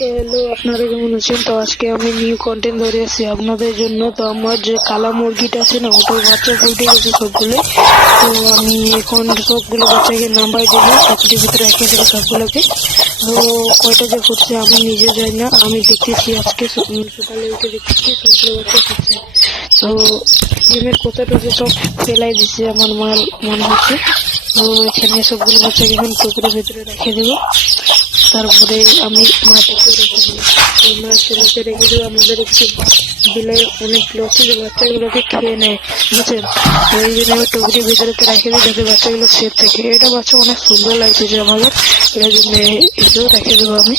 Hello, আপনারা কেমন আছেন? তো আজকে আমি নিউ কন্টেন্ট ধরে আসছি আপনাদের জন্য। তো আমার যে কালা মুরগিটা আছে না, ওটার বাচ্চা ফুটে গেছে সবগুলো। তো আমি এখন সবগুলো বাচ্চাকে নাম্বার দিব, টকটির ভিতরে রেখে দেবো সবগুলোকে। তো কয়টা যে ফুটছে আমি নিজে যাই না, আমি দেখতেছি আজকে সকালে উঠে দেখতেছি সবগুলো বাচ্চা ফুটছে। তো ডিমের কোথাটা যে সব ফেলাই দিছে আমার মাল মনে হচ্ছে। তো এখানে সবগুলো বাচ্চাকে এখন টুকরোর ভিতরে রেখে দেবো। তারপরে আমি মাটিতে রেখে দিই, মাছগুলোকে রেখে দেবো। আমাদের একটু দিলে অনেক লসি যে বাচ্চাগুলোকে খেয়ে নেয়, বুঝছেন? ওই জন্য আমি টুকরির ভিতরে রেখে দিই যাতে বাচ্চাগুলো সেফ থাকে। এটা বাচ্চা অনেক সুন্দর লাগছে যে আমাদের, এটার জন্য এটাও রেখে দেবো আমি।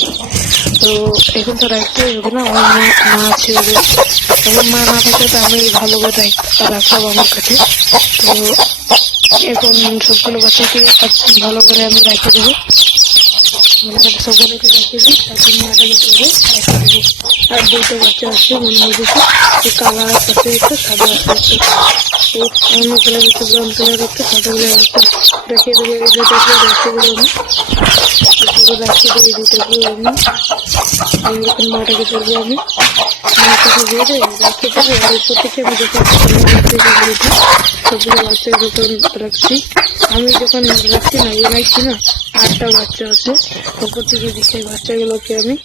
তো এখন তো রাখতে হবে না, আমার মা আছে ওদের, আমার মা না থাকলে তো আমি ভালো করে রাখতাম আমার কাছে। তো এখন সবগুলো বাচ্চাকে ভালো করে আমি রেখে দেবো, সবগুলোকে রেখে দিই। তারপর মাটাকে ধরে রেখে দেবো। আর দুটো বাচ্চা আছে মনে হচ্ছে, কালার আছে একটু, সাদা আছে একটু, অন্য কালার একটু, ব্রাউন কালার একটু, সাদা কালার একটু রেখে দেবো। এই দুটোকে রেখে দেবো আমি, রেখে দেবো এই দুটোকে আমি এখন মাটাকে ধরবো আমি, মাটাকে ধরে রেখে দেবো। আর উপর থেকে আমি যখন সবগুলো বাচ্চা যখন রাখছি, আমি যখন রাখছি না, বানাইছি না, 8টা বাচ্চা আছে। উপর থেকে দিচ্ছি বাচ্চাগুলোকে আমি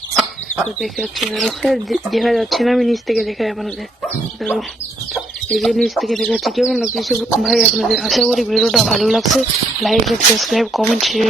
দেখাচ্ছি, দেখা যাচ্ছে না, আমি নিচ থেকে দেখাই আপনাদের। এই যে নিচ থেকে দেখাচ্ছি। কেমন লাগছে ভাই আপনাদের? আশা করি ভিডিওটা ভালো লাগছে। Like, subscribe, comment, share.